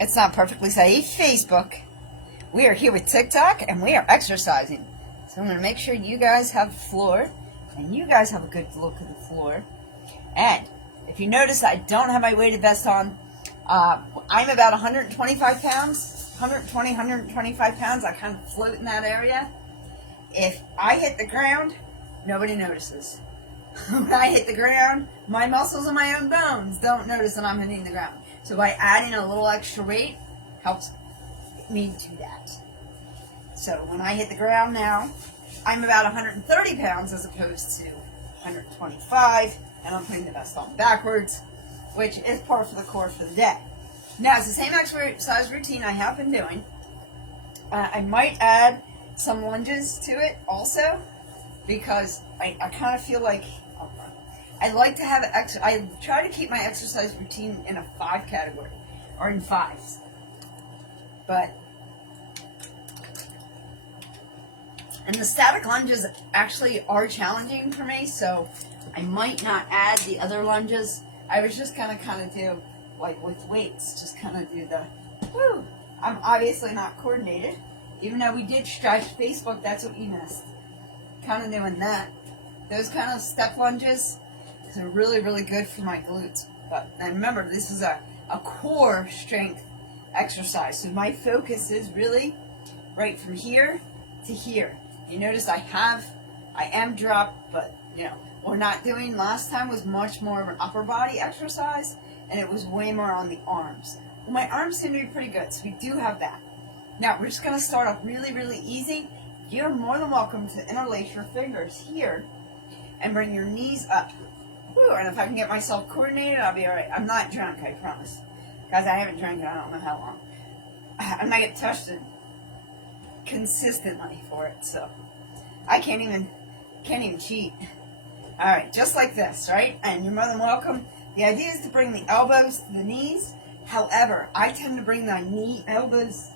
It's not perfectly safe. Facebook. We are here with TikTok and we are exercising. So I'm going to make sure you guys have the floor and you guys have a good look at the floor. And if you notice, I don't have my weighted vest on. I'm about 125 pounds, 120, 125 pounds. I kind of float in that area. If I hit the ground, nobody notices. When I hit the ground, my muscles and my own bones don't notice that I'm hitting the ground. So by adding a little extra weight, helps me do that. So when I hit the ground now, I'm about 130 pounds as opposed to 125, and I'm putting the vest on backwards, which is par for the course for the day. Now, it's the same exercise routine I have been doing. I might add some lunges to it also, because I kind of feel like I like to have I try to keep my exercise routine in a 5 category, or in 5s. And the static lunges actually are challenging for me, so I might not add the other lunges. I was just gonna kind of do, like with weights, just kind of do the, whoo. I'm obviously not coordinated, even though we did stretch Facebook, that's what you missed. Kind of doing that. Those kind of step lunges are really, really good for my glutes. And remember, this is a core strength exercise, so my focus is really right from here to here. You notice I am dropped, but we're not doing, last time was much more of an upper body exercise, and it was way more on the arms. Well, my arms seem to be pretty good, so we do have that. Now, we're just going to start off really, really easy. You're more than welcome to interlace your fingers here and bring your knees up. Whew, and if I can get myself coordinated, I'll be all right. I'm not drunk, I promise. Guys, I haven't drank in I don't know how long. I'm not getting tested consistently for it, so I can't even cheat. All right, just like this, right? And you're more than welcome. The idea is to bring the elbows to the knees. However, I tend to bring the elbows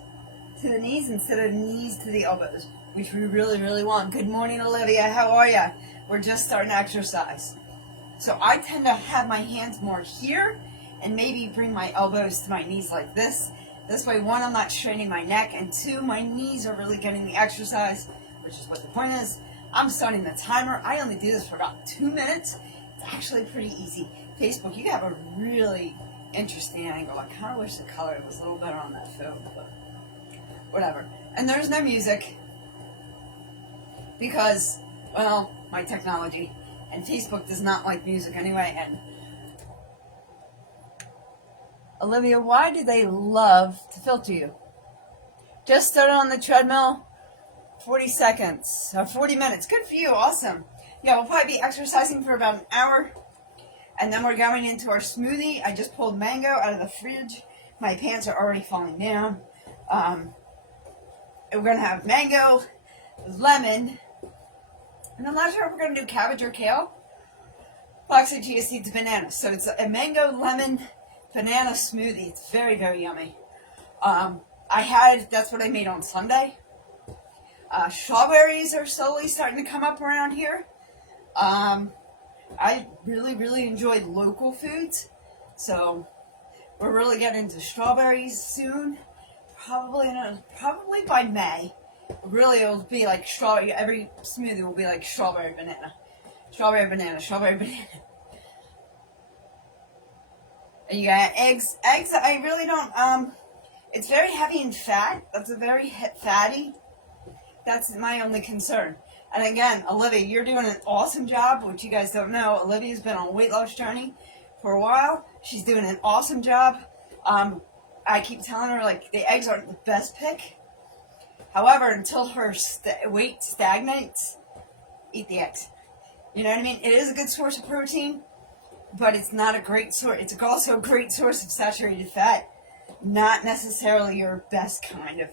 to the knees instead of knees to the elbows, which we really, really want. Good morning, Olivia. How are you? We're just starting to exercise. So I tend to have my hands more here and maybe bring my elbows to my knees like this. This way, 1, I'm not straining my neck, and 2, my knees are really getting the exercise, which is what the point is. I'm starting the timer. I only do this for about 2 minutes. It's actually pretty easy. Facebook, you have a really interesting angle. I kind of wish the color was a little better on that phone, but whatever. And there's no music because, well, my technology. And Facebook does not like music anyway. And Olivia, why do they love to filter you? Just started on the treadmill, 40 seconds, or 40 minutes. Good for you, awesome. Yeah, we'll probably be exercising for about an hour. And then we're going into our smoothie. I just pulled mango out of the fridge. My pants are already falling down. We're going to have mango, lemon, and I'm not sure if we're going to do cabbage or kale. Flaxseed, chia seeds, banana. So it's a mango, lemon, banana smoothie. It's very, very yummy. That's what I made on Sunday. Strawberries are slowly starting to come up around here. I really, really enjoy local foods. So we're really getting into strawberries soon. Probably by May. Really, it'll be like strawberry. Every smoothie will be like strawberry banana. Strawberry banana, strawberry banana. And you got eggs. Eggs, I really don't, it's very heavy in fat. That's a very fatty. That's my only concern. And again, Olivia, you're doing an awesome job, which you guys don't know. Olivia's been on a weight loss journey for a while. She's doing an awesome job. I keep telling her, like, the eggs aren't the best pick. However, until her weight stagnates, eat the eggs. You know what I mean? It is a good source of protein, but it's not a great source. It's also a great source of saturated fat. Not necessarily your best kind of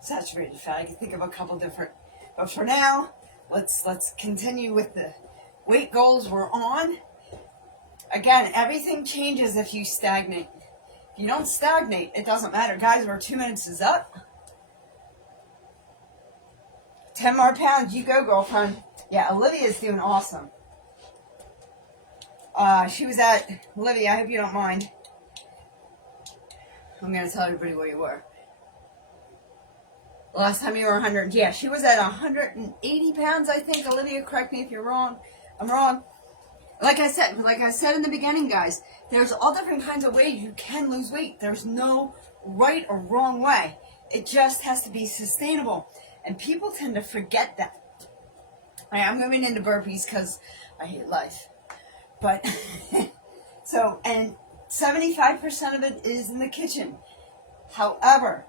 saturated fat. I can think of a couple different. But for now, let's continue with the weight goals we're on. Again, everything changes if you stagnate. If you don't stagnate, it doesn't matter. Guys, our 2 minutes is up. 10 more pounds. You go, girlfriend. Yeah, Olivia's doing awesome. She was at, Olivia, I hope you don't mind. I'm going to tell everybody where you were. Last time you were 100. Yeah, she was at 180 pounds, I think. Olivia, correct me if you're wrong. I'm wrong. Like I said in the beginning, guys, there's all different kinds of ways you can lose weight. There's no right or wrong way. It just has to be sustainable. And people tend to forget that. I'm moving into burpees because I hate life. But, so, and 75% of it is in the kitchen. However,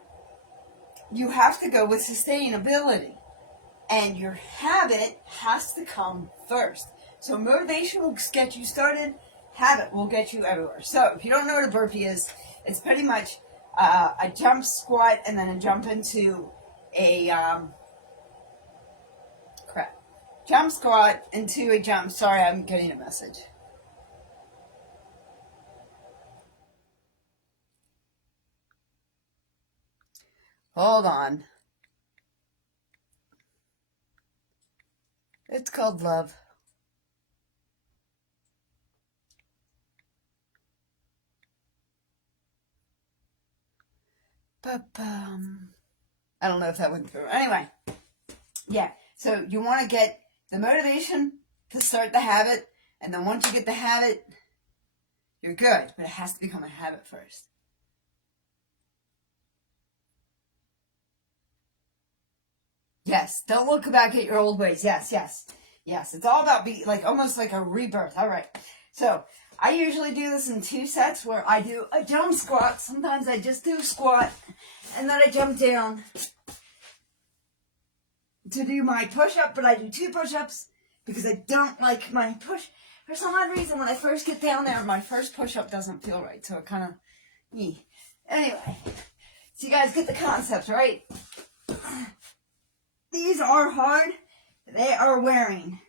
you have to go with sustainability. And your habit has to come first. So motivation will get you started. Habit will get you everywhere. So if you don't know what a burpee is, it's pretty much a jump squat and then a jump into a jump squat into a jump. Sorry, I'm getting a message. Hold on. It's called love. I don't know if that went through. Anyway, yeah. So you want to get the motivation to start the habit, and then once you get the habit, you're good. But it has to become a habit first. Yes. Don't look back at your old ways. Yes. It's all about almost like a rebirth. All right. So I usually do this in 2 sets where I do a jump squat. Sometimes I just do a squat and then I jump down to do my push-up, but I do 2 push-ups because I don't like my push. For some odd reason, when I first get down there, my first push-up doesn't feel right, so it kind of, Anyway, so you guys get the concept, right? These are hard. They are wearing,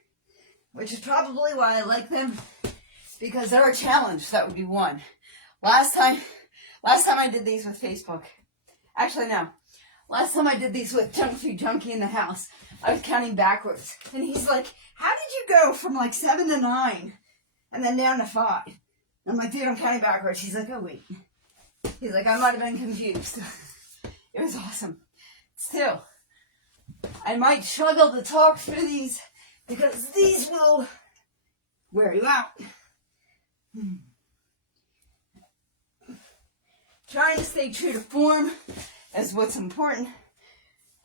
which is probably why I like them, because they're a challenge. That would be one. Last time I did these with Facebook. Actually, no. Last time I did these with Junk Food Junkie in the house, I was counting backwards. And he's like, how did you go from 7 to 9 and then down to 5? And I'm like, dude, I'm counting backwards. He's like, oh, wait. He's like, I might have been confused. It was awesome. Still, I might struggle to talk through these because these will wear you out. Trying to stay true to form is what's important.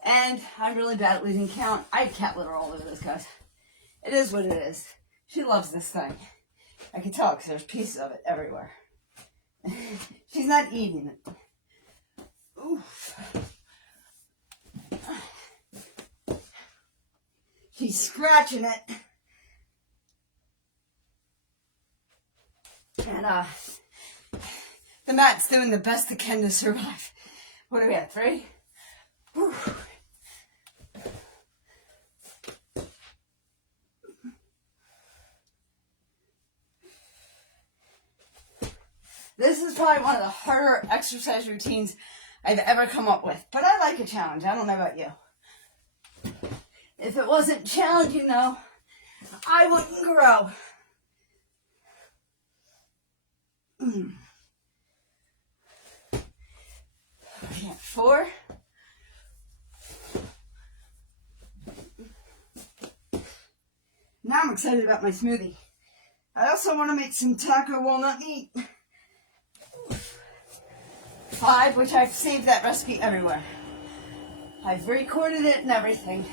And I'm really bad at losing count. I have cat litter all over this, guys. It is what it is. She loves this thing. I can tell because there's pieces of it everywhere. She's not eating it. Oof. She's scratching it. And the mat's doing the best it can to survive. What are we at, 3? Whew. This is probably one of the harder exercise routines I've ever come up with. But I like a challenge. I don't know about you. If it wasn't challenging, though, I wouldn't grow. Okay, 4. Now I'm excited about my smoothie. I also want to make some taco walnut meat. 5, which I've saved that recipe everywhere. I've recorded it and everything.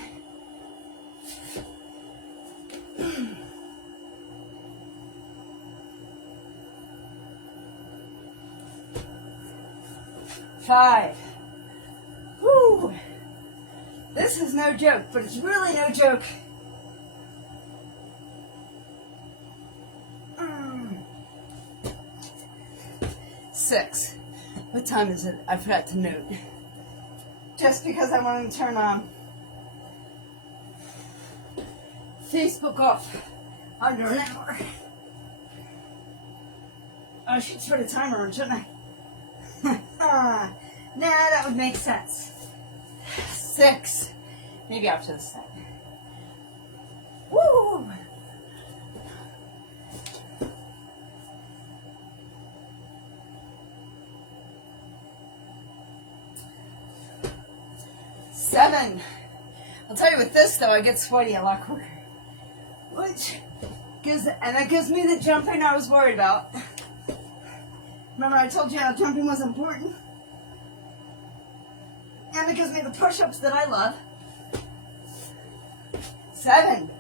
Five. Woo! This is no joke, but it's really no joke. 6. What time is it? I forgot to note. Just because I wanted to turn Facebook off under an hour. I should put a timer on, shouldn't I? Nah, that would make sense. 6. Maybe after the 7. Woo! 7. I'll tell you with this though, I get sweaty a lot quicker. That gives me the jumping I was worried about. Remember I told you how jumping was important? And it gives me the push-ups that I love. 7.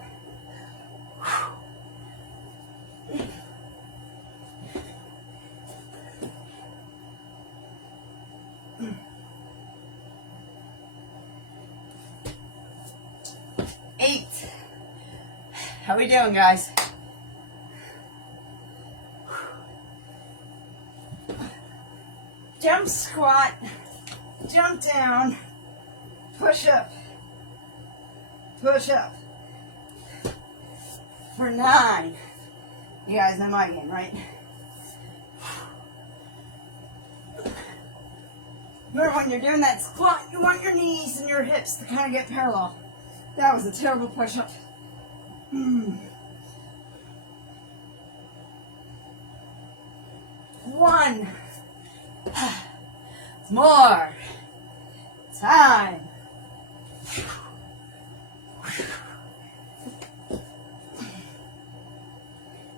8. How we doing, guys? Jump squat, jump down, push up, push up. For 9. You guys know my game, right? Remember when you're doing that squat, you want your knees and your hips to kind of get parallel. That was a terrible push-up. 1. More. Time.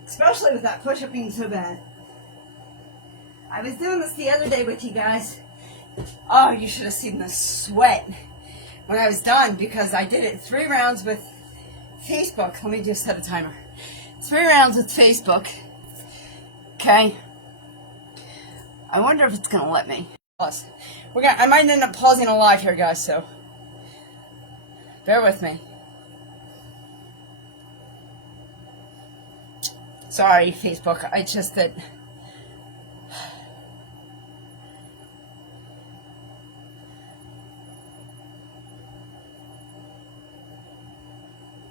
Especially with that push-up being so bad. I was doing this the other day with you guys. Oh, you should have seen the sweat when I was done because I did it 3 rounds with Facebook. Let me just set a timer. 3 rounds with Facebook. Okay. I wonder if it's going to let me. Pause. I might end up pausing a live here, guys, so bear with me. Sorry, Facebook. I just that.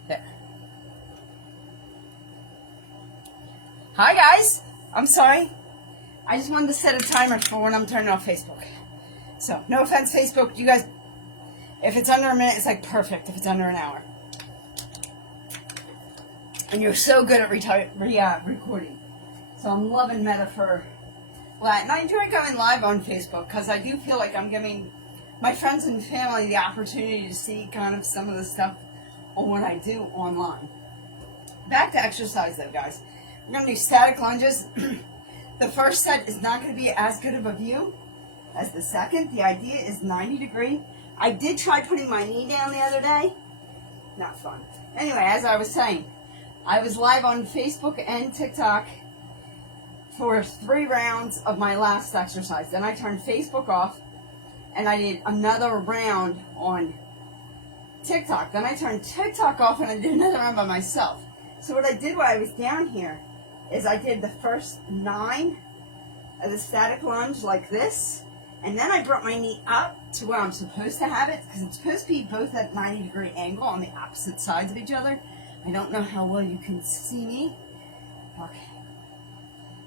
There. Hi, guys. I'm sorry. I just wanted to set a timer for when I'm turning off Facebook. So, no offense, Facebook. You guys, if it's under a minute, it's like perfect. If it's under an hour. And you're so good at recording. So I'm loving Meta for that. And I enjoy going live on Facebook because I do feel like I'm giving my friends and family the opportunity to see kind of some of the stuff on what I do online. Back to exercise though, guys. We're going to do static lunges. The first set is not going to be as good of a view as the second. The idea is 90 degree. I did try putting my knee down the other day. Not fun. Anyway, as I was saying, I was live on Facebook and TikTok for 3 rounds of my last exercise. Then I turned Facebook off and I did another round on TikTok. Then I turned TikTok off and I did another round by myself. So what I did while I was down here is I did the first 9 of the static lunge like this. And then I brought my knee up to where I'm supposed to have it because it's supposed to be both at 90 degree angle on the opposite sides of each other. I don't know how well you can see me. Okay.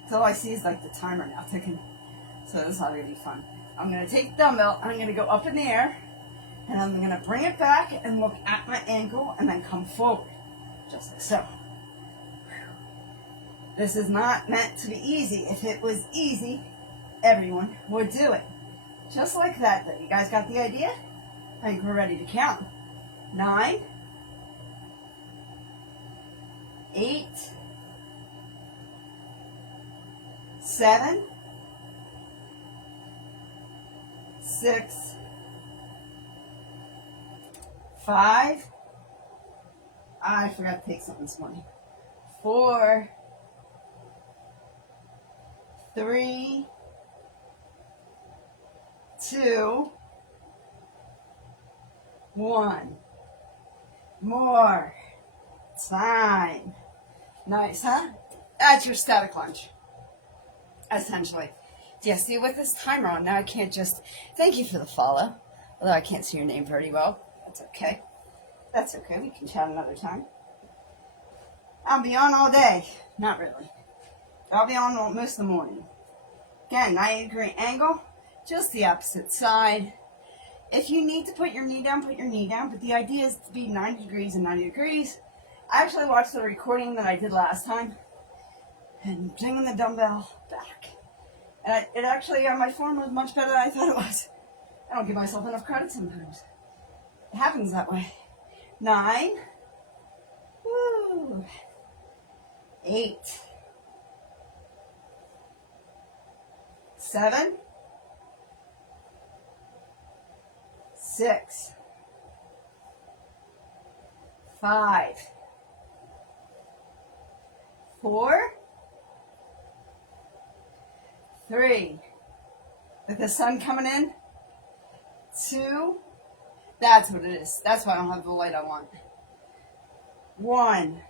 So all I see is like the timer now ticking. So this is not going to be fun. I'm going to take the dumbbell and I'm going to go up in the air. And I'm going to bring it back and look at my ankle and then come forward. Just like so. This is not meant to be easy. If it was easy, everyone would do it. Just like that. You guys got the idea? I think we're ready to count. 9. 8, 7, 6, 5. I forgot to take something this morning. 4, 3, 2, 1. More time. Nice, huh? That's your static lunge, essentially. Do you see with this timer on? Now I can't just, thank you for the follow. Although I can't see your name very well. That's okay. That's okay. We can chat another time. I'll be on all day. Not really. I'll be on most of the morning. Again, 90 degree angle. Just the opposite side. If you need to put your knee down, put your knee down. But the idea is to be 90 degrees and 90 degrees. I actually watched the recording that I did last time. And bringing the dumbbell back. And it actually, my form was much better than I thought it was. I don't give myself enough credit sometimes. It happens that way. 9. Woo. 8. 7. 6. 5. 4. 3. With the sun coming in. 2. That's what it is. That's why I don't have the light I want. 1.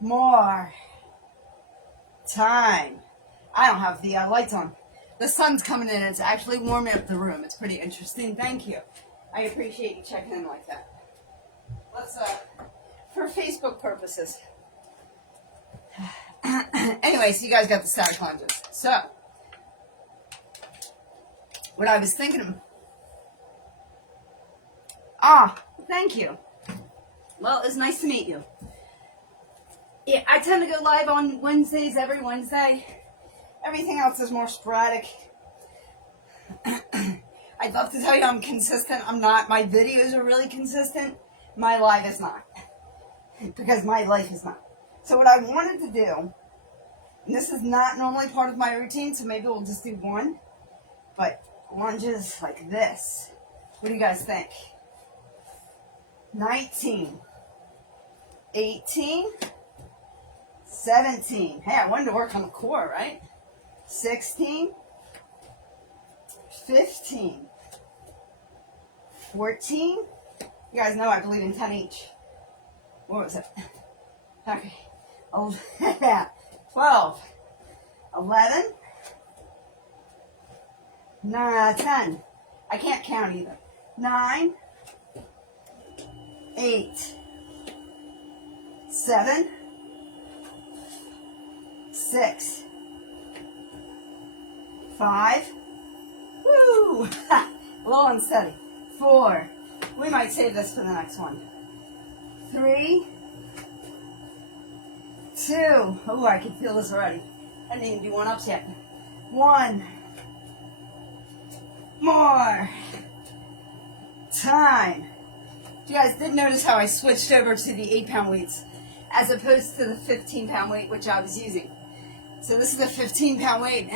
More time. I don't have the lights on. The sun's coming in. It's actually warming up the room. It's pretty interesting. Thank you. I appreciate you checking in like that. Let's, for Facebook purposes. Anyway, so you guys got the static lunges. So, what I was thinking. Thank you. Well, it's nice to meet you. Yeah, I tend to go live on Wednesdays, every Wednesday. Everything else is more sporadic. I'd love to tell you I'm consistent. I'm not. My videos are really consistent. My live is not. Because my life is not. So what I wanted to do, and this is not normally part of my routine, so maybe we'll just do one, but lunges like this. What do you guys think? 19. 18. 17. Hey, I wanted to work on the core, right? 16. 15. 14. You guys know I believe in 10 each. What was it? Okay. 12. 11. 10. I can't count either. 9. 8. 7. 6. 5. Woo! Ha! A little unsteady. 4. We might save this for the next one. 3. 2. Oh, I can feel this already. I didn't even do one-ups yet. 1. More time. You guys did notice how I switched over to the 8-pound weights as opposed to the 15-pound weight which I was using. So this is a 15-pound weight.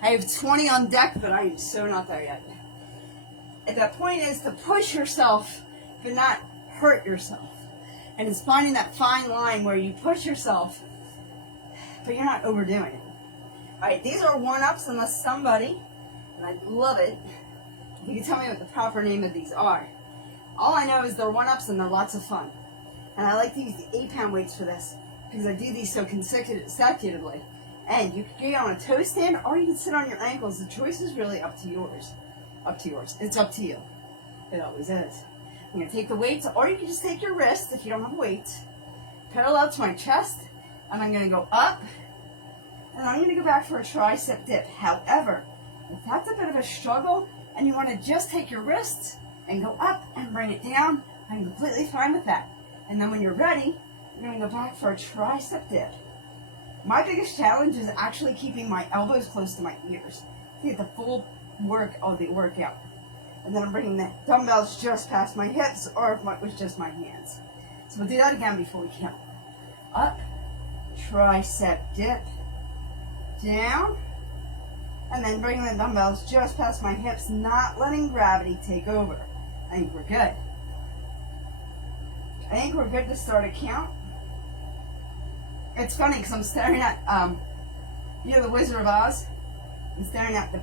I have 20 on deck, but I'm so not there yet. And the point is to push yourself, but not hurt yourself. And it's finding that fine line where you push yourself, but you're not overdoing it. Alright, these are one-ups unless somebody, and I love it, you can tell me what the proper name of these are. All I know is they're one-ups and they're lots of fun. And I like to use the 8-pound weights for this because I do these so consecutively. And you can get on a toe stand or you can sit on your ankles. The choice is really up to yours. It's up to you. It always is. I'm going to take the weights, or you can just take your wrist if you don't have weights, parallel to my chest, and I'm going to go up, and I'm going to go back for a tricep dip. However, if that's a bit of a struggle, and you want to just take your wrists and go up and bring it down, I'm completely fine with that. And then when you're ready, you're going to go back for a tricep dip. My biggest challenge is actually keeping my elbows close to my ears to get the full work of the workout. And then I'm bringing the dumbbells just past my hips, or if it was just my hands. So we'll do that again before we count. Up, tricep dip, down, and then bringing the dumbbells just past my hips, not letting gravity take over. I think we're good. I think we're good to start a count. It's funny because I'm staring at, you know, the Wizard of Oz? I'm staring at the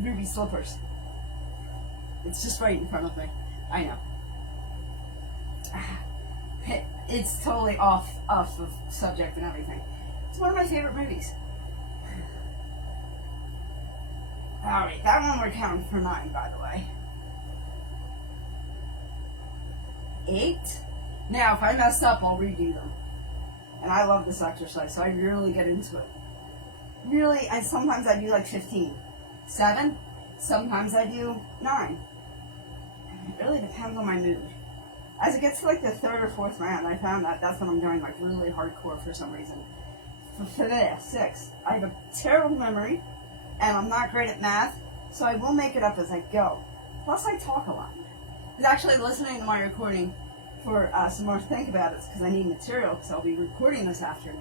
ruby slippers. It's just right in front of me. I know. It's totally off of subject and everything. It's one of my favorite movies. Alright, that one we're counting for 9, by the way. 8. Now, if I mess up, I'll redo them. And I love this exercise, so I really get into it. Really, sometimes I do like 15. 7. Sometimes I do 9. It really depends on my mood. As it gets to like the 3rd or 4th round, I found that that's when I'm doing like really hardcore for some reason. For this, 6. I have a terrible memory, and I'm not great at math, so I will make it up as I go. Plus, I talk a lot. was actually listening to my recording for some more Think About It because I need material because I'll be recording this afternoon.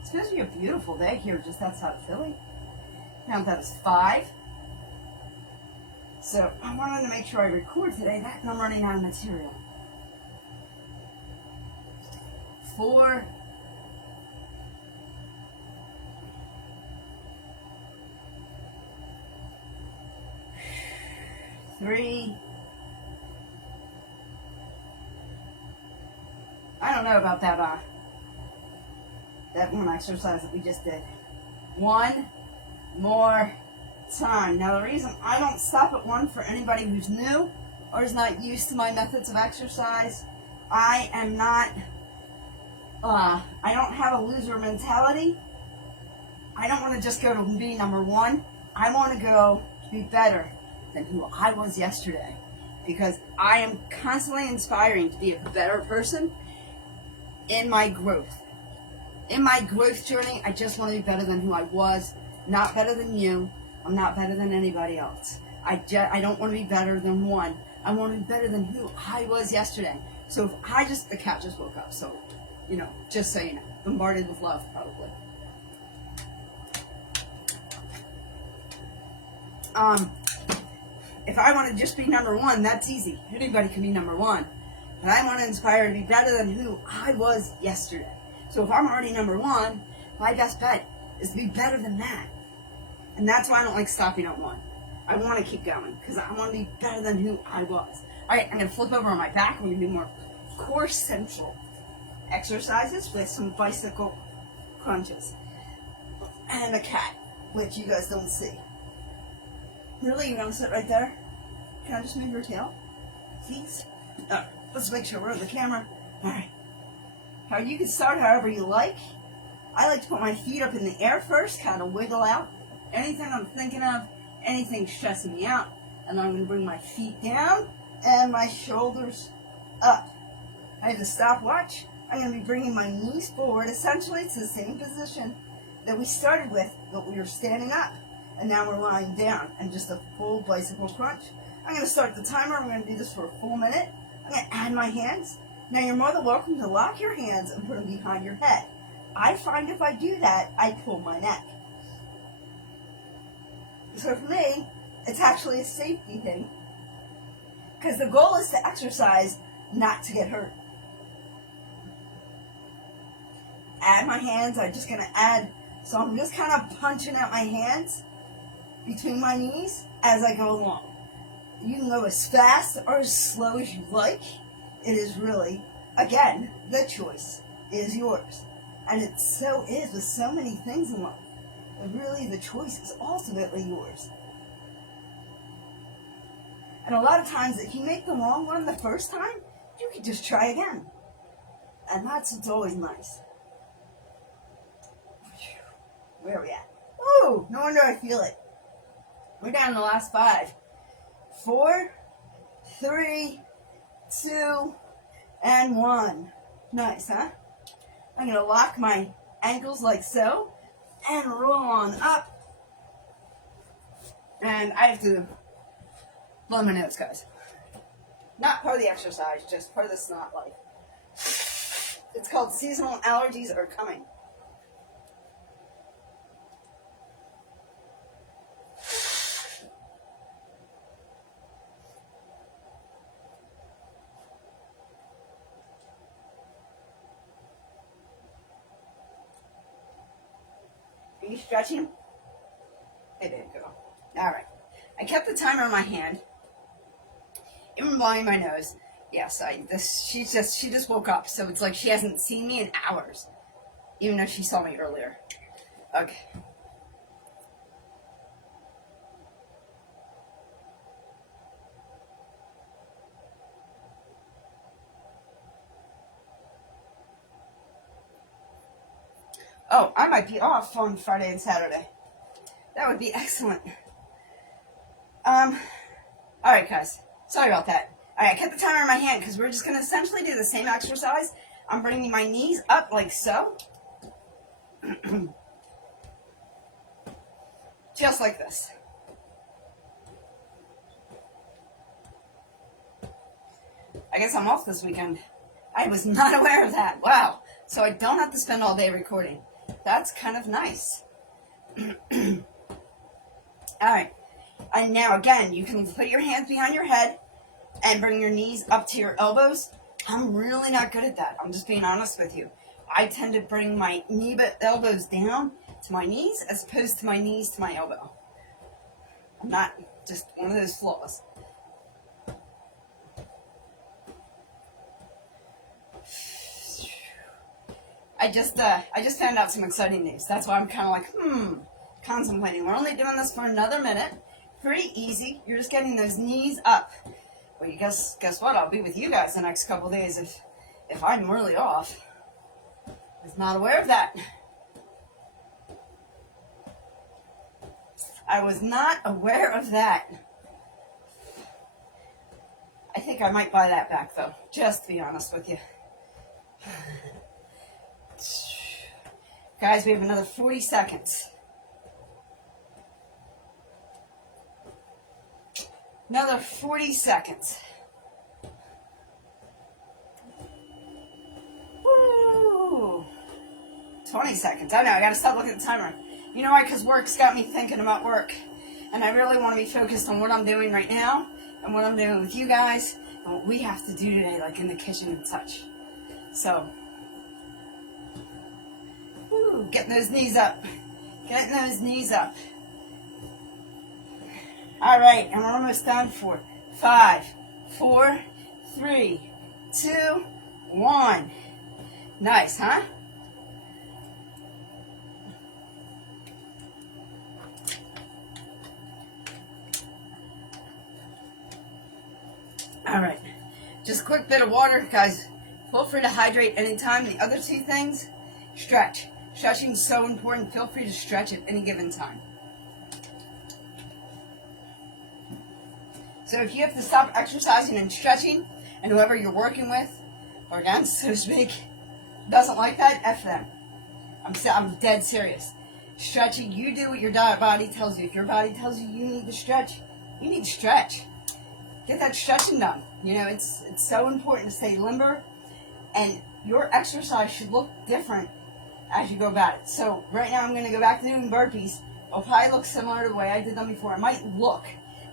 It's supposed to be a beautiful day here just outside of Philly. Count that as 5. So I wanted to make sure I record today. That and I'm running out of material. 4. 3. I don't know about that one exercise that we just did. 1 more time. Now the reason I don't stop at 1 for anybody who's new or is not used to my methods of exercise, I am not, I don't have a loser mentality. I don't want to just go to be number 1. I want to go to be better than who I was yesterday because I am constantly inspiring to be a better person in my growth. In my growth journey, I just want to be better than who I was, not better than you. I'm not better than anybody else. I don't want to be better than 1. I want to be better than who I was yesterday. So if the cat just woke up, so, just so you know, bombarded with love, probably. If I want to just be number 1, that's easy. Anybody can be number 1. But I want to inspire to be better than who I was yesterday. So if I'm already number 1, my best bet is to be better than that. And that's why I don't like stopping at 1. I want to keep going because I want to be better than who I was. All right, I'm going to flip over on my back. We're going to do more core central exercises with some bicycle crunches. And a cat, which you guys don't see. Really? You want to sit right there? Can I just move your tail? Please? All right, let's make sure we're on the camera. All right. Now you can start however you like. I like to put my feet up in the air first, kind of wiggle out. Anything I'm thinking of, anything stressing me out. And then I'm going to bring my feet down and my shoulders up. I have a stopwatch. I'm going to be bringing my knees forward. Essentially, it's the same position that we started with, but we were standing up. And now we're lying down and just a full bicycle crunch. I'm going to start the timer. I'm going to do this for a full minute. I'm going to add my hands. Now you're more than welcome to lock your hands and put them behind your head. I find if I do that, I pull my neck. So for me, it's actually a safety thing. Because the goal is to exercise, not to get hurt. Add my hands. I'm just going to add. So I'm just kind of punching out my hands between my knees as I go along. You can go as fast or as slow as you like. It is really, again, the choice is yours. And it so is with so many things in life. And really, the choice is ultimately yours. And a lot of times, if you make the wrong one the first time, you can just try again. And that's what's always nice. Where are we at? Ooh, no wonder I feel it. We're down to the last 5. 4, 3, 2, and 1. Nice, huh? I'm going to lock my ankles like so and roll on up. And I have to blow my nose, guys. Not part of the exercise, just part of the snot life. It's called seasonal allergies are coming. Are you stretching? It did go. All right. I kept the timer in my hand. Even blowing my nose. Yes, she just woke up, so it's like she hasn't seen me in hours, even though she saw me earlier. Okay. Oh, I might be off on Friday and Saturday. That would be excellent. Alright guys, sorry about that. Alright, I kept the timer in my hand because we're just going to essentially do the same exercise. I'm bringing my knees up like so. Just like this. guess I'm off this weekend. I was not aware of that. Wow. So I don't have to spend all day recording. That's kind of nice. All right. And now, again, you can put your hands behind your head and bring your knees up to your elbows. I'm really not good at that. I'm just being honest with you. I tend to bring my elbows down to my knees as opposed to my knees to my elbow. I'm not just one of those flaws. I just found out some exciting news. That's why I'm kind of like, contemplating. We're only doing this for another minute. Pretty easy. You're just getting those knees up. Well, you guess what? I'll be with you guys the next couple days if I'm really off. I was not aware of that. I was not aware of that. I think I might buy that back, though, just to be honest with you. Guys, we have another 40 seconds. Another 40 seconds. Woo! 20 seconds. I know, I gotta stop looking at the timer. You know why? Because work's got me thinking about work. And I really want to be focused on what I'm doing right now and what I'm doing with you guys and what we have to do today, like in the kitchen and such. So, getting those knees up. Getting those knees up. All right, and we're almost done for 5, 4, 3, 2, 1. Nice, huh? All right, just a quick bit of water, guys. Feel free to hydrate anytime. The other two things, stretch. Stretching is so important. Feel free to stretch at any given time. So if you have to stop exercising and stretching, and whoever you're working with, or against, so to speak, doesn't like that, F them. I'm dead serious. Stretching, you do what your body tells you. If your body tells you you need to stretch, you need to stretch. Get that stretching done. You know, it's so important to stay limber, and your exercise should look different as you go about it. So right now I'm going to go back to doing burpees. It'll probably look similar to the way I did them before. It might look,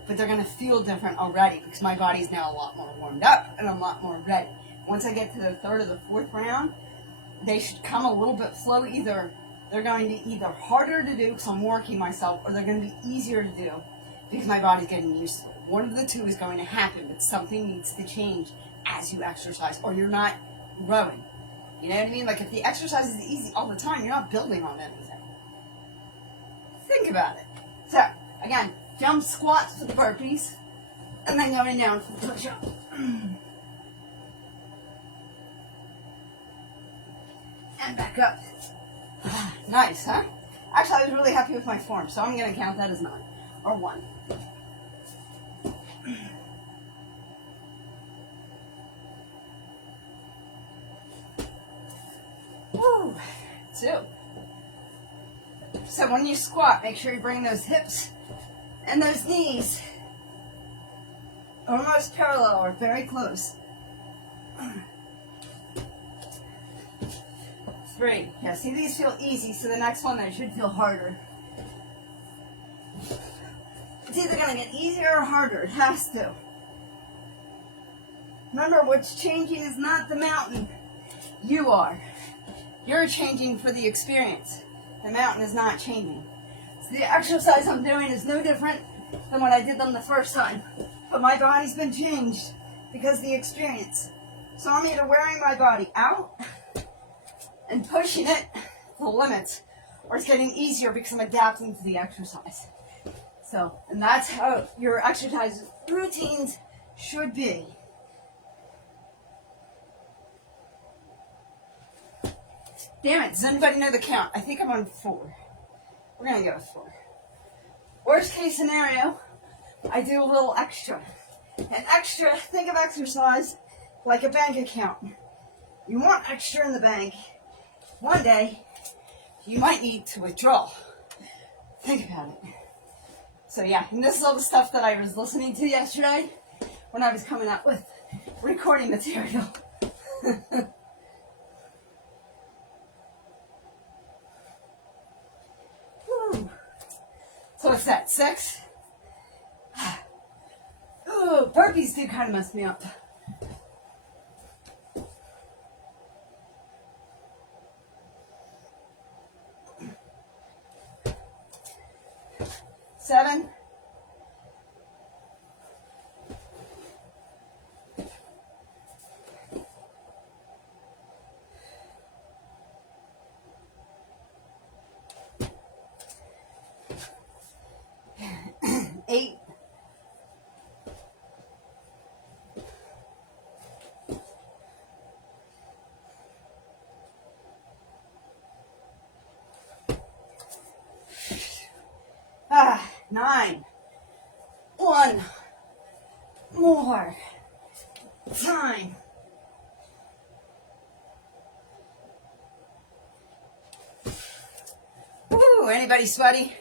but they're going to feel different already because my body's now a lot more warmed up and I'm a lot more ready. Once I get to the third or the fourth round, they should come a little bit slow. Either they're going to be either harder to do because I'm working myself, or they're going to be easier to do because my body's getting used to it. One of the two is going to happen, but something needs to change as you exercise, or you're not growing. You know what I mean? Like if the exercise is easy all the time, you're not building on anything. Think about it. So, again, jump squats for the burpees, and then going down for the push-up. And back up. Nice, huh? Actually, I was really happy with my form, so I'm going to count that as 9, or 1. Woo. 2. So when you squat, make sure you bring those hips and those knees almost parallel or very close. 3. Yeah, see, these feel easy, so the next one they should feel harder. It's either going to get easier or harder. It has to. Remember, what's changing is not the mountain. You are. You're changing for the experience. The mountain is not changing. So the exercise I'm doing is no different than when I did them the first time. But my body's been changed because of the experience. So I'm either wearing my body out and pushing it to the limits, or it's getting easier because I'm adapting to the exercise. So, and that's how your exercise routines should be. Damn it, does anybody know the count? I think I'm on 4. We're going to go with 4. Worst case scenario, I do a little extra. And extra, think of exercise like a bank account. You want extra in the bank. One day, you might need to withdraw. Think about it. So yeah, and this is all the stuff that I was listening to yesterday when I was coming up with recording material. So what's that, 6? Ooh, burpees do kind of mess me up. 7. 8. 9. 1 more time. Woo, anybody sweaty?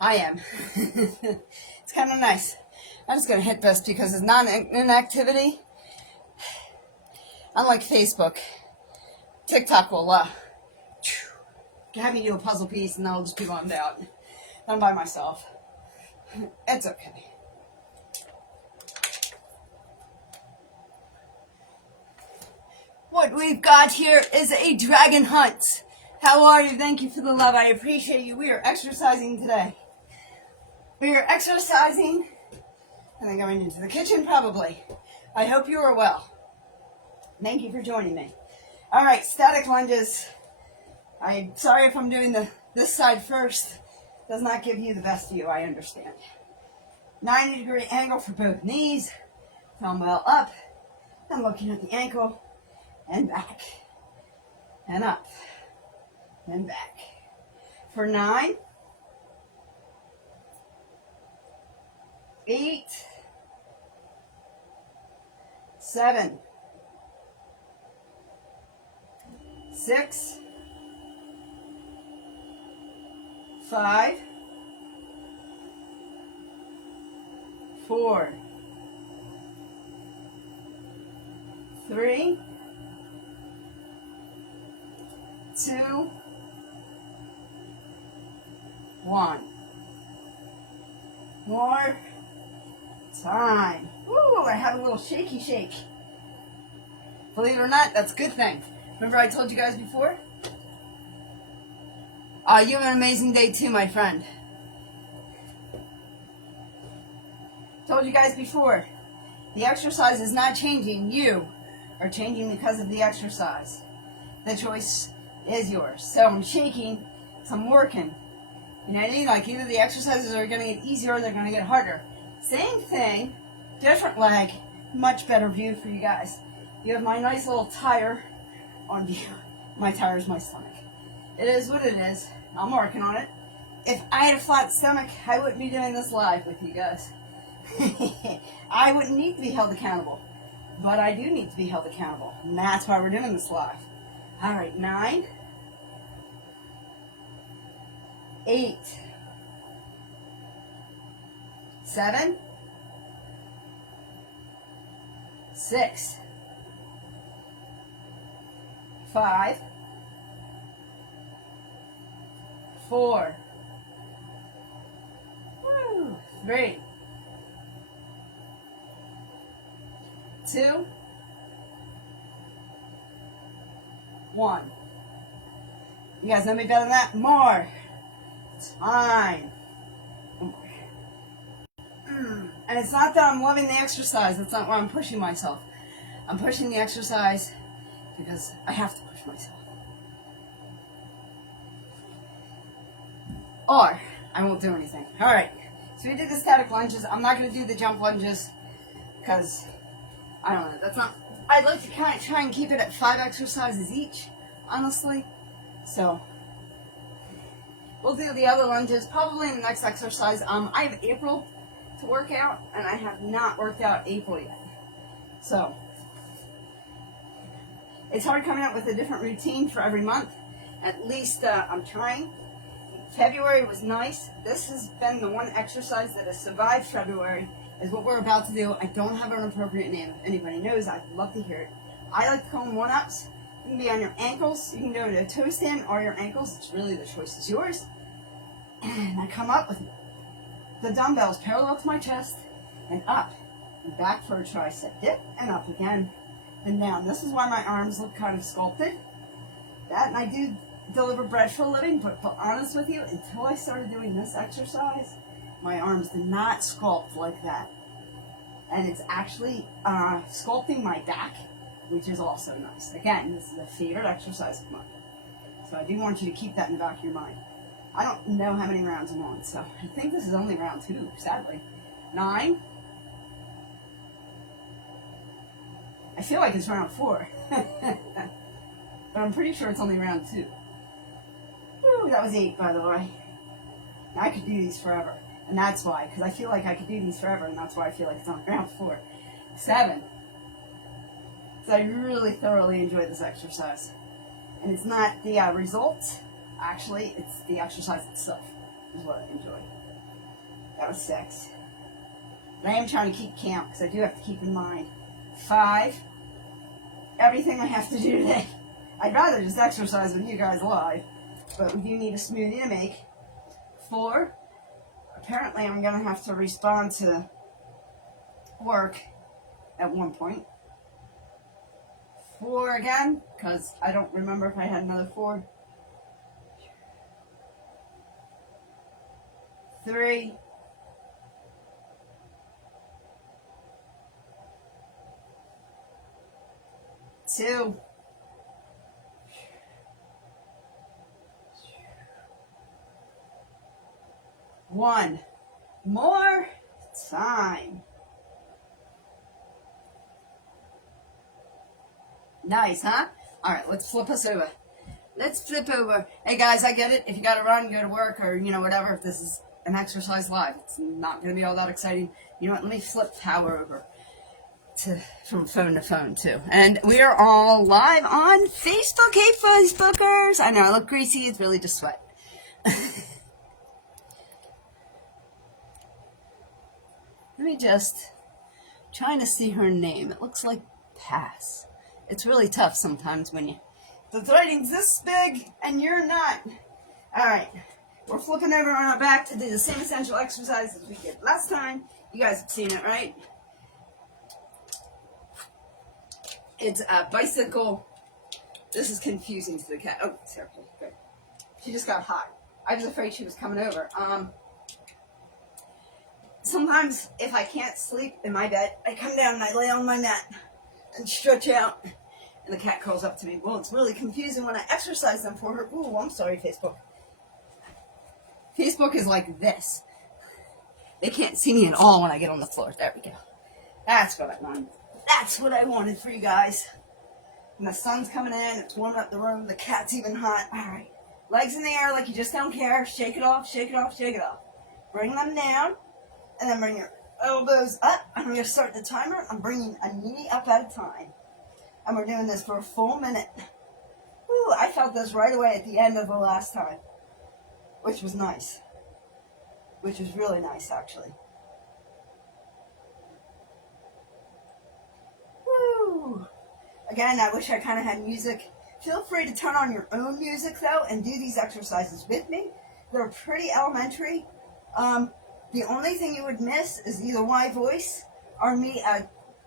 I am. It's kind of nice. I'm just going to hit this because it's not inactivity. Unlike Facebook, TikTok will have me do a puzzle piece and I'll just be bummed out. I'm by myself. It's okay. What we've got here is a dragon hunt. How are you? Thank you for the love. I appreciate you. We are exercising today. We are exercising and then going into the kitchen probably. I hope you are well. Thank you for joining me. All right, static lunges. I'm sorry if I'm doing this side first. Does not give you the best view, I understand. 90-degree angle for both knees. Dumbbell up. I'm looking at the ankle and back and up and back. For 9, 8, 7, 6, 5, 4, 3, 2, 1. More time. Ooh, I have a little shaky shake. Believe it or not, that's a good thing. Remember I told you guys before? You have an amazing day too, my friend. Told you guys before, the exercise is not changing. You are changing because of the exercise. The choice is yours. So I'm shaking, so I'm working. You know what I mean? Like either the exercises are going to get easier or they're going to get harder. Same thing, different leg, much better view for you guys. You have my nice little tire on view. My tire is my stomach. It is what it is. I'm working on it. If I had a flat stomach, I wouldn't be doing this live with you guys. I wouldn't need to be held accountable. But I do need to be held accountable. And that's why we're doing this live. All right, 9, 8, 7, 6, 5, 4, 3, 2, 1. You guys know me better than that? More time. And it's not that I'm loving the exercise. That's not why I'm pushing myself. I'm pushing the exercise because I have to push myself. Or I won't do anything. All right. So we did the static lunges. I'm not going to do the jump lunges because I don't know. That's not. I'd like to kind of try and keep it at 5 exercises each, honestly. So we'll do the other lunges probably in the next exercise. I have April to work out, and I have not worked out April yet. So it's hard coming up with a different routine for every month. At least I'm trying. February was nice. This has been the one exercise that has survived February is what we're about to do. I don't have an appropriate name. If anybody knows, I'd love to hear it. I like to call them one-ups. You can be on your ankles. You can go to a toe stand or your ankles. It's really, the choice is yours. And I come up with the dumbbells parallel to my chest and up and back for a tricep dip and up again and down. This is why my arms look kind of sculpted. That, and I do deliver bread for a living, but to be honest with you, until I started doing this exercise, my arms did not sculpt like that. And it's actually sculpting my back, which is also nice. Again, this is a favorite exercise of mine. So I do want you to keep that in the back of your mind. I don't know how many rounds I'm on, so I think this is only round 2, sadly. 9. I feel like it's round 4. But I'm pretty sure it's only round 2. Woo, that was 8, by the way. I could do these forever. And that's why, because I feel like I could do these forever, and that's why I feel like it's on round 4. 7. So I really thoroughly enjoy this exercise. And it's not the results. Actually, it's the exercise itself is what I enjoy. That was 6. But I am trying to keep count because I do have to keep in mind. 5. Everything I have to do today. I'd rather just exercise with you guys live, but we do need a smoothie to make. 4. Apparently I'm going to have to respond to work at one point. 4 again, because I don't remember if I had another 4. 3. 2. 1. More time. Nice, huh? All right, let's flip us over. Let's flip over. Hey, guys, I get it. If you got to run, go to work, or, whatever, if this is an exercise live, it's not going to be all that exciting. You know what? Let me flip power over from phone to phone, too. And we are all live on Facebook. Hey, Facebookers. I know, I look greasy. It's really just sweat. Let me just, trying to see her name. It looks like Pass. It's really tough sometimes when the writing's this big and you're not. All right, we're flipping over on our back to do the same essential exercise as we did last time. You guys have seen it, right? It's a bicycle. This is confusing to the cat. Oh, sorry. Good. She just got hot. I was afraid she was coming over. Sometimes, if I can't sleep in my bed, I come down and I lay on my mat and stretch out, and the cat calls up to me. Well, it's really confusing when I exercise them for her. Ooh, I'm sorry, Facebook. Facebook is like this. They can't see me at all when I get on the floor. There we go. That's what I wanted. That's what I wanted for you guys. And the sun's coming in. It's warming up the room. The cat's even hot. All right. Legs in the air like you just don't care. Shake it off, shake it off, shake it off. Bring them down. And then bring your elbows up. I'm going to start the timer. I'm bringing a knee up at a time. And we're doing this for a full minute. Ooh, I felt this right away at the end of the last time. Which was nice. Which was really nice, actually. Woo! Again, I wish I kind of had music. Feel free to turn on your own music, though, and do these exercises with me. They're pretty elementary. The only thing you would miss is either my voice or me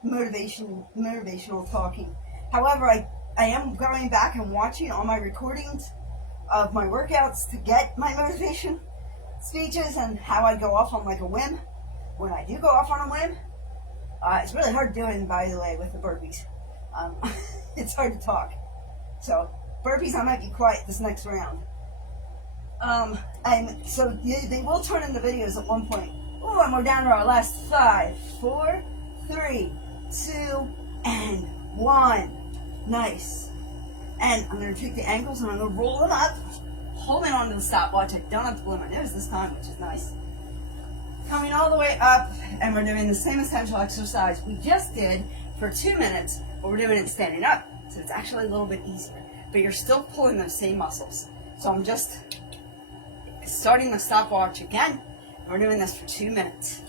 motivational talking. However, I am going back and watching all my recordings of my workouts to get my motivation speeches and how I go off on like a whim. When I do go off on a whim, it's really hard doing, by the way, with the burpees. It's hard to talk. So, burpees, I might be quiet this next round. And so they will turn into videos at one point. Oh, and we're down to our last 5, 4, 3, 2, and 1. Nice. And I'm going to take the ankles and I'm going to roll them up, holding onto the stopwatch. I don't have to blow my nose this time, which is nice. Coming all the way up, and we're doing the same essential exercise we just did for 2 minutes, but we're doing it standing up. So it's actually a little bit easier. But you're still pulling those same muscles. So I'm just starting the stopwatch again. We're doing this for 2 minutes.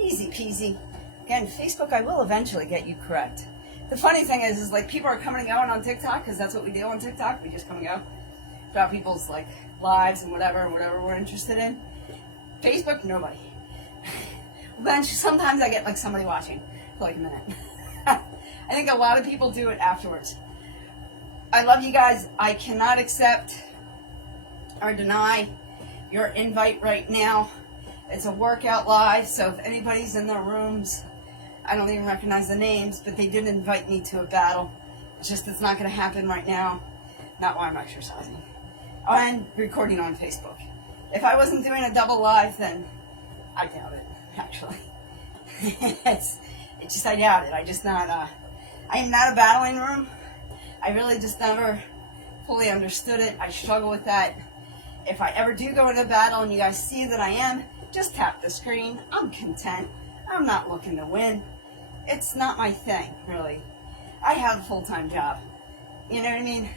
Easy peasy. Again, Facebook, I will eventually get you correct. The funny thing is like people are coming and going on TikTok because that's what we do on TikTok. We just come and go throughout people's like lives and whatever we're interested in. Facebook, nobody. Then sometimes I get like somebody watching for like a minute. I think a lot of people do it afterwards. I love you guys. I cannot accept or deny your invite right now. It's a workout live, so if anybody's in their rooms, I don't even recognize the names, but they did invite me to a battle. It's just it's not going to happen right now. Not while I'm exercising. And recording on Facebook. If I wasn't doing a double live, then I doubt it, actually. it's just, I doubt it. I am not a battling room. I really just never fully understood it. I struggle with that. If I ever do go into battle and you guys see that I am, just tap the screen. I'm content. I'm not looking to win. It's not my thing, really. I have a full-time job. You know what I mean?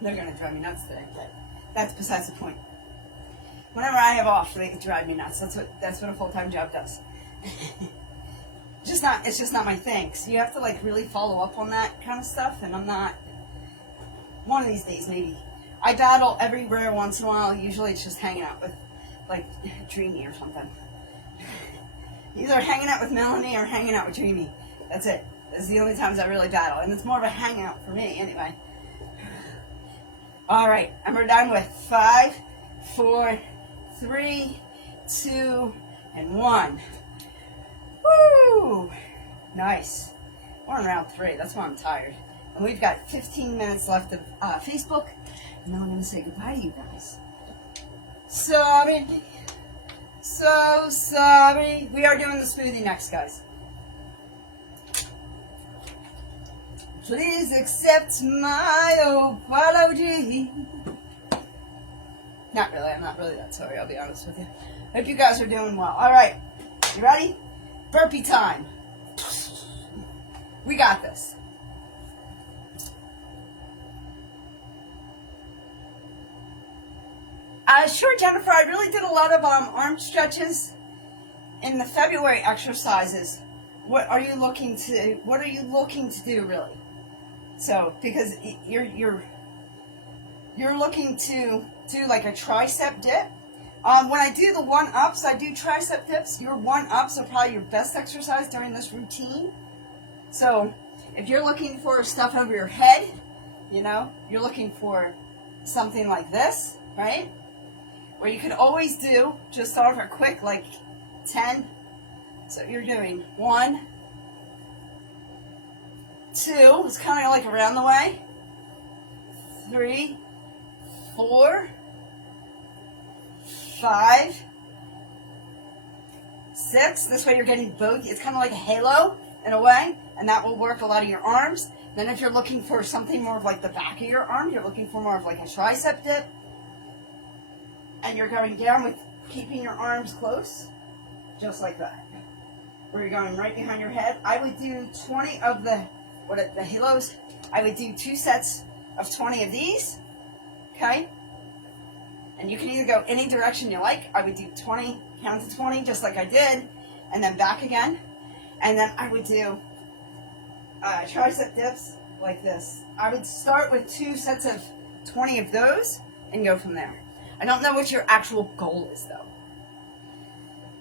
They're going to drive me nuts today, but that's besides the point. Whenever I have off, they can drive me nuts. That's what a full-time job does. It's just not my thing. So you have to like really follow up on that kind of stuff, and I'm not. One of these days, maybe. I battle every rare once in a while. Usually it's just hanging out with like Dreamy or something. Either hanging out with Melanie or hanging out with Dreamy. That's it. That's the only times I really battle, and it's more of a hangout for me anyway. All right, and we're done with 5, 4, 3, 2, and 1. Woo! Nice. We're on round 3. That's why I'm tired. And we've got 15 minutes left of Facebook, and then I'm going to say goodbye to you guys. Sorry. So sorry. We are doing the smoothie next, guys. Please accept my apology. Not really. I'm not really that sorry, I'll be honest with you. Hope you guys are doing well. All right. You ready? Burpee time. We got this. Sure, Jennifer. I really did a lot of arm stretches in the February exercises. What are you looking to do, really? So, because you're looking to do like a tricep dip. When I do the 1-ups, I do tricep dips. Your 1-ups are probably your best exercise during this routine. So, if you're looking for stuff over your head, you're looking for something like this, right? Where you could always do, just start off a quick, like 10. So you're doing 1, 2, it's kind of like around the way. 3, 4, 5, 6. This way you're getting both. It's kind of like a halo in a way, and that will work a lot of your arms. Then if you're looking for something more of like the back of your arm, you're looking for more of like a tricep dip. And you're going down with keeping your arms close, just like that. Where you're going right behind your head. I would do 20 of the halos. I would do 2 sets of 20 of these, okay? And you can either go any direction you like. I would do 20, count to 20, just like I did, and then back again. And then I would do tricep dips like this. I would start with 2 sets of 20 of those and go from there. I don't know what your actual goal is, though.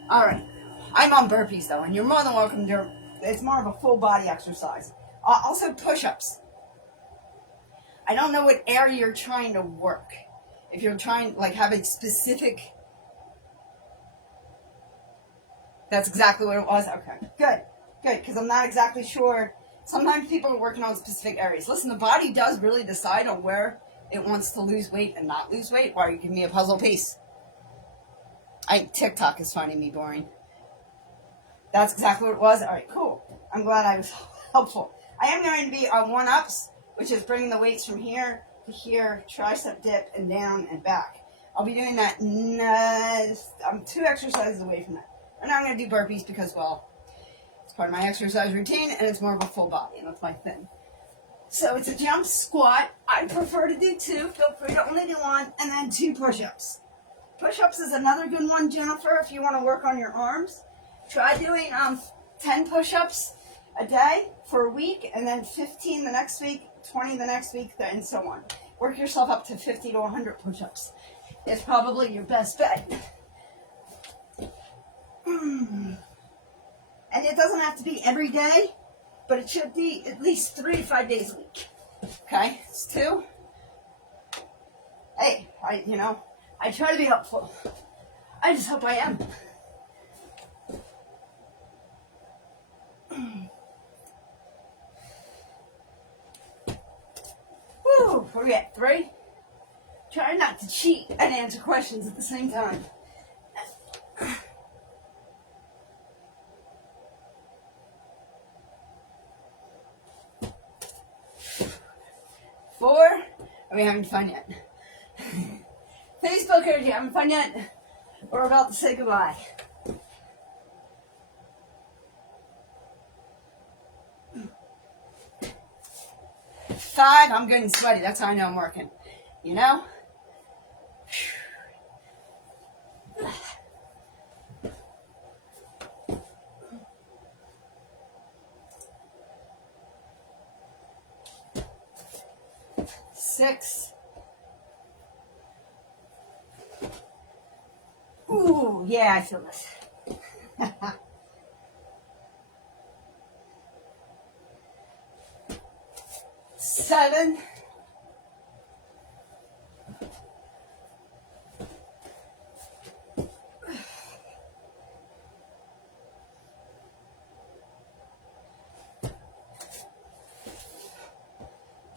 All right. I'm on burpees, though, and you're more than welcome to. It's more of a full body exercise. Also, push-ups. I don't know what area you're trying to work. If you're trying, like, have a specific. That's exactly what it was. Okay. Good. Because I'm not exactly sure. Sometimes people are working on specific areas. Listen, the body does really decide on where it wants to lose weight and not lose weight. Why are you giving me a puzzle piece? TikTok is finding me boring. That's exactly what it was. All right, cool. I'm glad I was helpful. I am going to be on 1-ups, which is bringing the weights from here to here, tricep dip, and down and back. I'll be doing that. I'm 2 exercises away from that. And now I'm going to do burpees because, well, it's part of my exercise routine, and it's more of a full body, and that's my thing. So it's a jump squat. I prefer to do 2. Feel free to only do 1, and then 2 push-ups. Push-ups is another good one, Jennifer, if you want to work on your arms. Try doing 10 push-ups a day for a week, and then 15 the next week, 20 the next week, and so on. Work yourself up to 50 to 100 push-ups. It's probably your best bet. And it doesn't have to be every day, but it should be at least 3 to 5 days a week. Okay, it's 2. Hey, I try to be helpful. I just hope I am. Woo, where are we at? 3? Try not to cheat and answer questions at the same time. 4? Are we having fun yet? Facebook, are you having fun yet? We're about to say goodbye. 5, I'm getting sweaty. That's how I know I'm working. You know? 6. Ooh, yeah, I feel this. 7.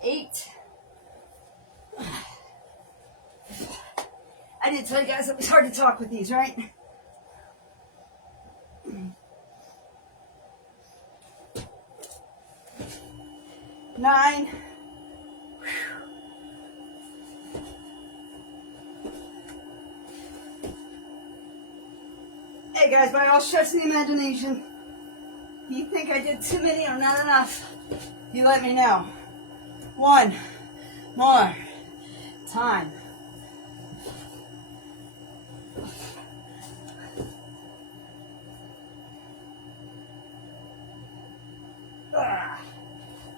8. I did tell you guys it was hard to talk with these, right? 9. Hey guys, by all stretch of the imagination, if you think I did too many or not enough, you let me know. 1 more time.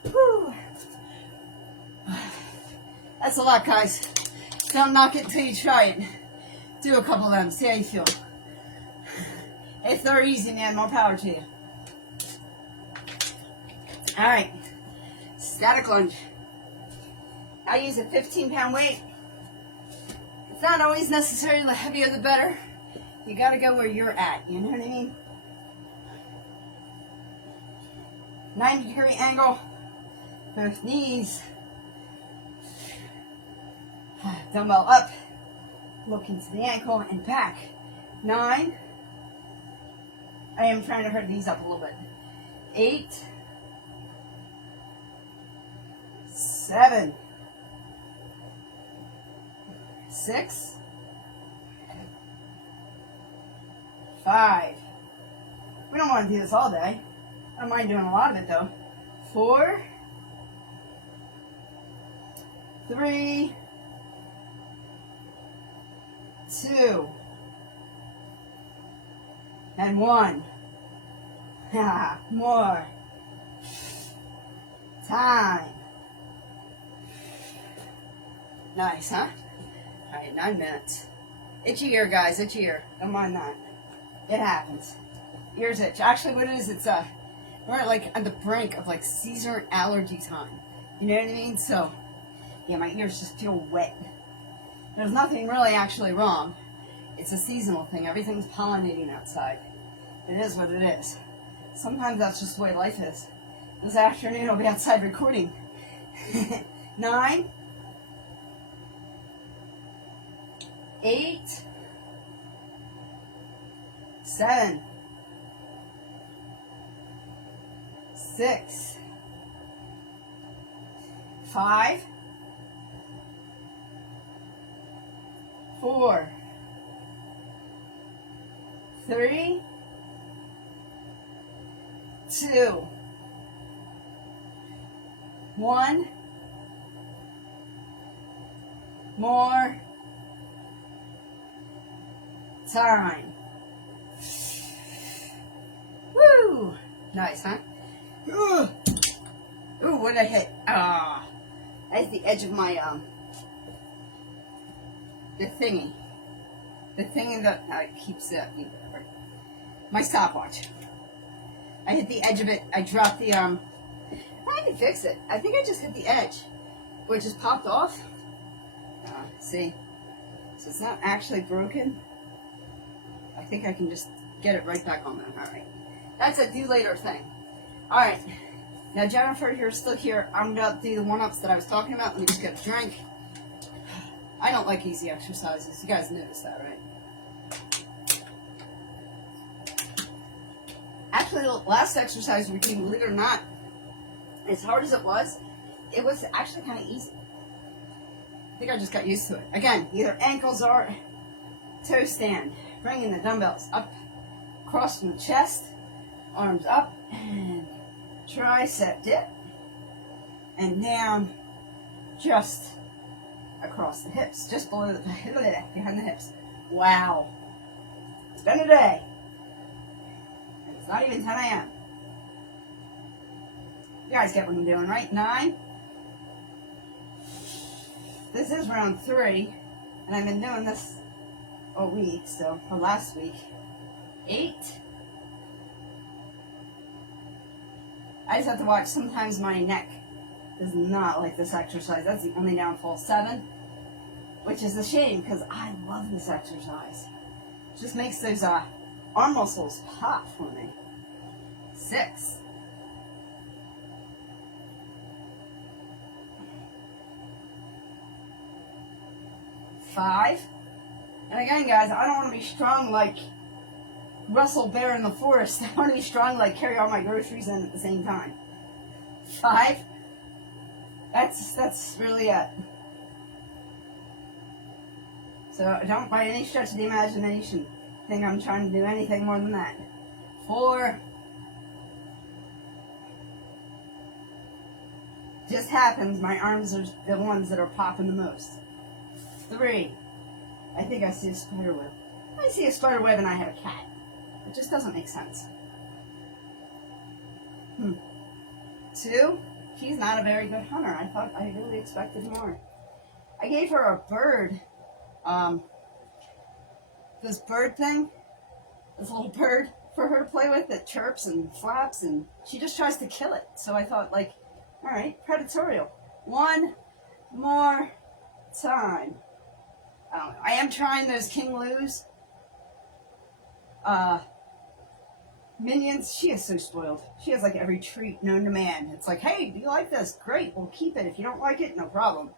Whew. That's a lot, guys. Don't knock it till you try it. Do a couple of them. See how you feel. If they're easy, man, more power to you. All right. Static lunge. I use a 15-pound weight. It's not always necessary. The heavier, the better. You got to go where you're at. You know what I mean? 90-degree angle. Both knees. Dumbbell up. Look into the ankle and back. 9. I am trying to hurt these up a little bit. 8. 7. 6. 5. We don't want to do this all day. I don't mind doing a lot of it though. 4. 3. 2. And 1. More time. Nice, huh? All right, 9 minutes. Itchy ear, guys, itchy ear. Don't mind that. It happens. Ears itch. Actually, what it is, it's we're like on the brink of like seasonal allergy time. You know what I mean? So, yeah, my ears just feel wet. There's nothing really actually wrong. It's a seasonal thing. Everything's pollinating outside. It is what it is. Sometimes that's just the way life is. This afternoon I'll be outside recording. 9. 8. 7. 6. 5. 4. 3. 2. 1. More time. Nice, huh? Ooh, ooh, what did I hit? Ah, that's the edge of my the thingy that keeps my stopwatch. I hit the edge of it. I dropped the I can fix it. I think I just hit the edge, where it just popped off. See, so it's not actually broken. I think I can just get it right back on there. All right, that's a do later thing. All right, now Jennifer, you're still here. I'm gonna do the one-ups that I was talking about. Let me just get a drink. I don't like easy exercises. You guys noticed that, right? Actually, the last exercise routine, believe it or not, as hard as it was actually kind of easy. I think I just got used to it. Again, either ankles or toe stand. Bringing the dumbbells up, across from the chest, arms up, and tricep dip, and down just across the hips, just below the behind the hips. Wow. It's been a day. And it's not even 10 a.m. You guys get what I'm doing, right? 9. This is round 3, and I've been doing this all week, so, or last week. 8. I just have to watch. Sometimes my neck does not like this exercise. That's the only downfall. 7, which is a shame because I love this exercise. It just makes those arm muscles pop for me. 6. 5. And again, guys, I don't want to be strong like Russell Bear in the forest. I want to be strong like carry all my groceries in at the same time. 5. That's really it. So don't by any stretch of the imagination think I'm trying to do anything more than that. 4. Just happens my arms are the ones that are popping the most. 3. I think I see a spider web. I see a spider web and I have a cat. It just doesn't make sense. 2. She's not a very good hunter. I really expected more. I gave her a bird. This bird thing. This little bird for her to play with that chirps and flaps, and she just tries to kill it. So I thought, like, all right, predatorial. 1 more time. I don't know. I am trying those King Lou's minions. She is so spoiled. She has like every treat known to man. It's like, hey, do you like this? Great, we'll keep it. If you don't like it, no problem.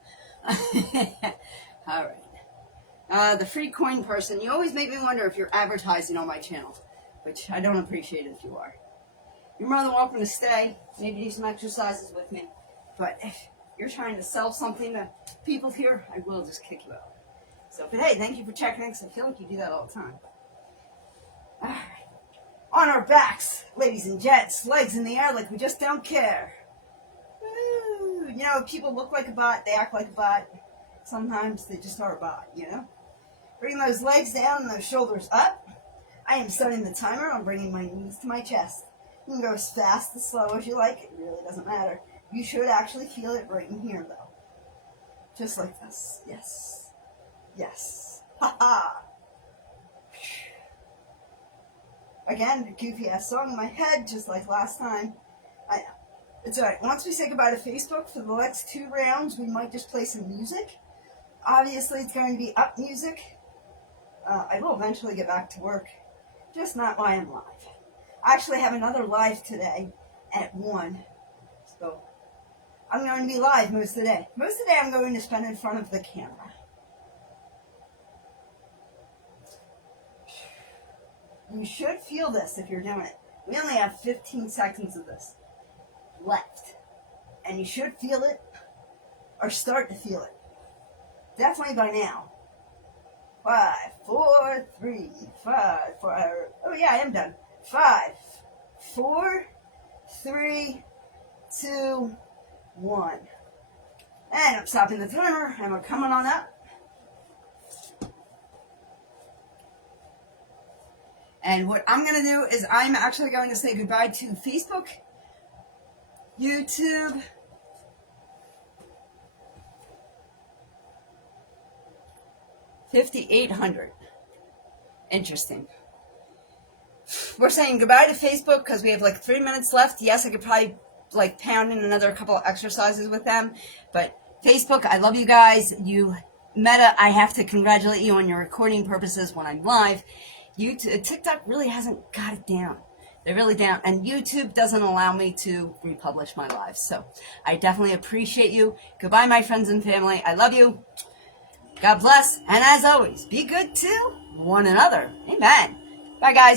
All right. The free coin person. You always make me wonder if you're advertising on my channel, which I don't appreciate if you are. You're more than welcome to stay, maybe do some exercises with me. But if you're trying to sell something to people here, I will just kick you out. So, but hey, thank you for checking in, because I feel like you do that all the time. All right. On our backs, ladies and gents, legs in the air like we just don't care. Woo. You know, people look like a bot, they act like a bot. Sometimes they just are a bot, you know? Bring those legs down and those shoulders up. I am setting the timer on bringing my knees to my chest. You can go as fast, as slow as you like. It really doesn't matter. You should actually feel it right in here, though. Just like this. Yes. Yes. Ha-ha. Again, a goofy-ass song in my head, just like last time. I know. It's alright. Once we say goodbye to Facebook for the next 2 rounds, we might just play some music. Obviously, it's going to be up music. I will eventually get back to work. Just not while I'm live. I actually have another live today at 1. So, I'm going to be live most of the day. Most of the day I'm going to spend in front of the camera. You should feel this if you're doing it. We only have 15 seconds of this left. And you should feel it, or start to feel it. Definitely by now. 5, 4, 3, 5, 4. Oh yeah, I am done. 5, 4, 3, 2, 1. And I'm stopping the timer, and we're coming on up. And what I'm going to do is I'm actually going to say goodbye to Facebook, YouTube, 5,800. Interesting. We're saying goodbye to Facebook because we have like 3 minutes left. Yes, I could probably like pound in another couple of exercises with them. But Facebook, I love you guys. Meta, I have to congratulate you on your recording purposes when I'm live. TikTok really hasn't got it down. They're really down. And YouTube doesn't allow me to republish my lives. So I definitely appreciate you. Goodbye, my friends and family. I love you. God bless. And as always, be good to one another. Amen. Bye, guys.